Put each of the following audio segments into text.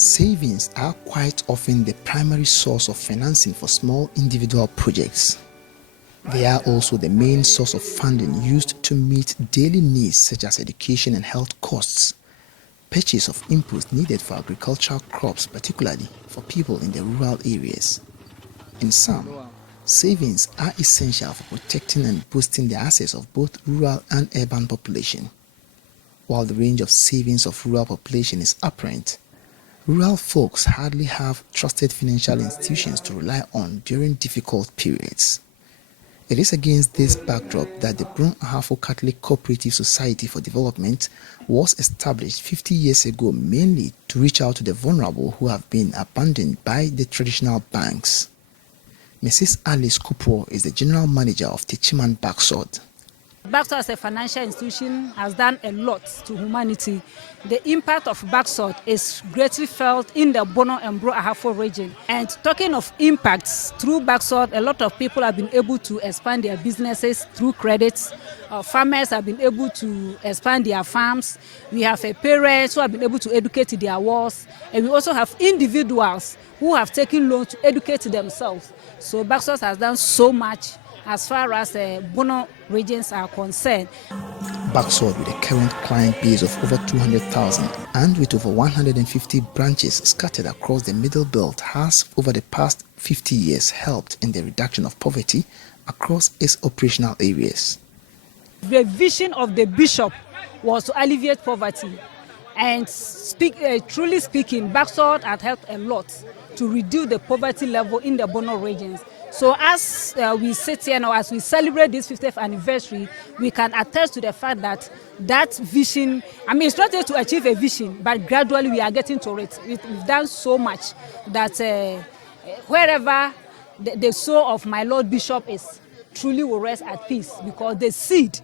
Savings are quite often the primary source of financing for small individual projects. They are also the main source of funding used to meet daily needs such as education and health costs, purchase of inputs needed for agricultural crops, particularly for people in the rural areas. In sum, savings are essential for protecting and boosting the assets of both rural and urban population. While the range of savings of rural population is apparent, rural folks hardly have trusted financial institutions to rely on during difficult periods. It is against this backdrop that the Brong Ahafo Catholic Cooperative Society for Development was established 50 years ago mainly to reach out to the vulnerable who have been abandoned by the traditional banks. Mrs. Alice Kupro is the general manager of Techiman BACCSOD. BACCSOD as a financial institution has done a lot to humanity. The impact of BACCSOD is greatly felt in the Bono and Brong Ahafo region. And talking of impacts, through BACCSOD, a lot of people have been able to expand their businesses through credits. Farmers have been able to expand their farms. We have parents who have been able to educate their wards. And we also have individuals who have taken loans to educate themselves. So BACCSOD has done so much as far as the Bono regions are concerned. BACCSOD, with a current client base of over 200,000 and with over 150 branches scattered across the Middle Belt, has over the past 50 years helped in the reduction of poverty across its operational areas. The vision of the bishop was to alleviate poverty, and truly speaking, BACCSOD had helped a lot to reduce the poverty level in the Bono regions. So as we sit here now, as we celebrate this 50th anniversary, we can attest to the fact that that vision, it's not just to achieve a vision, but gradually we are getting to it. We've done so much that wherever the soul of my Lord Bishop is, truly will rest at peace, because the seed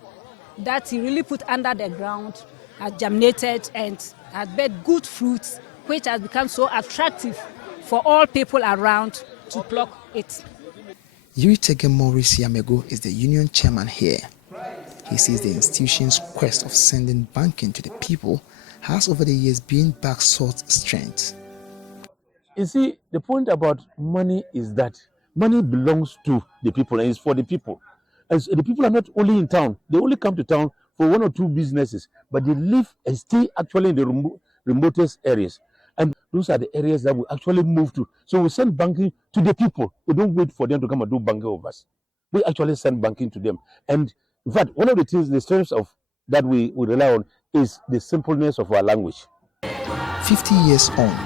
that he really put under the ground has germinated and has bear good fruits, which has become so attractive for all people around to pluck it. Yuritege Maurice Yamego is the union chairman here. He says the institution's quest of sending banking to the people has over the years been BACCSOD's strength. You see, the point about money is that money belongs to the people and is for the people. And so the people are not only in town, they only come to town for one or two businesses, but they live and stay actually in the remotest areas. And those are the areas that we actually move to. So we send banking to the people. We don't wait for them to come and do banking with us. We actually send banking to them. And in fact, one of the things, the strengths of that we rely on is the simpleness of our language. 50 years on,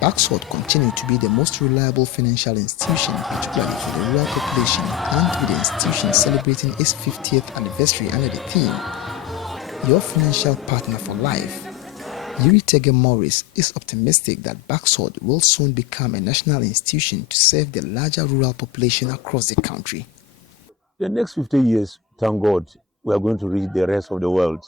BACCSOD continued to be the most reliable financial institution, particularly for the rural population, and with the institution celebrating its 50th anniversary under the theme, Your Financial Partner for Life. Yuritege Maurice is optimistic that BACCSOD will soon become a national institution to serve the larger rural population across the country. The next 50 years, thank God, we are going to reach the rest of the world.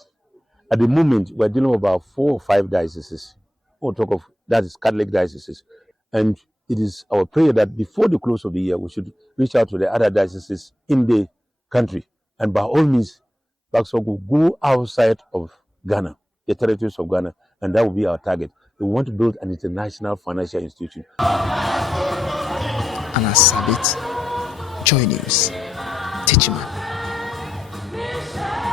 At the moment, we are dealing with about 4 or 5 dioceses. We'll talk of that is Catholic dioceses. And it is our prayer that before the close of the year, we should reach out to the other dioceses in the country. And by all means, BACCSOD will go outside of Ghana, the territories of Ghana, and that will be our target. We want to build an international financial institution. Anna Sabit, Joy News, Techiman.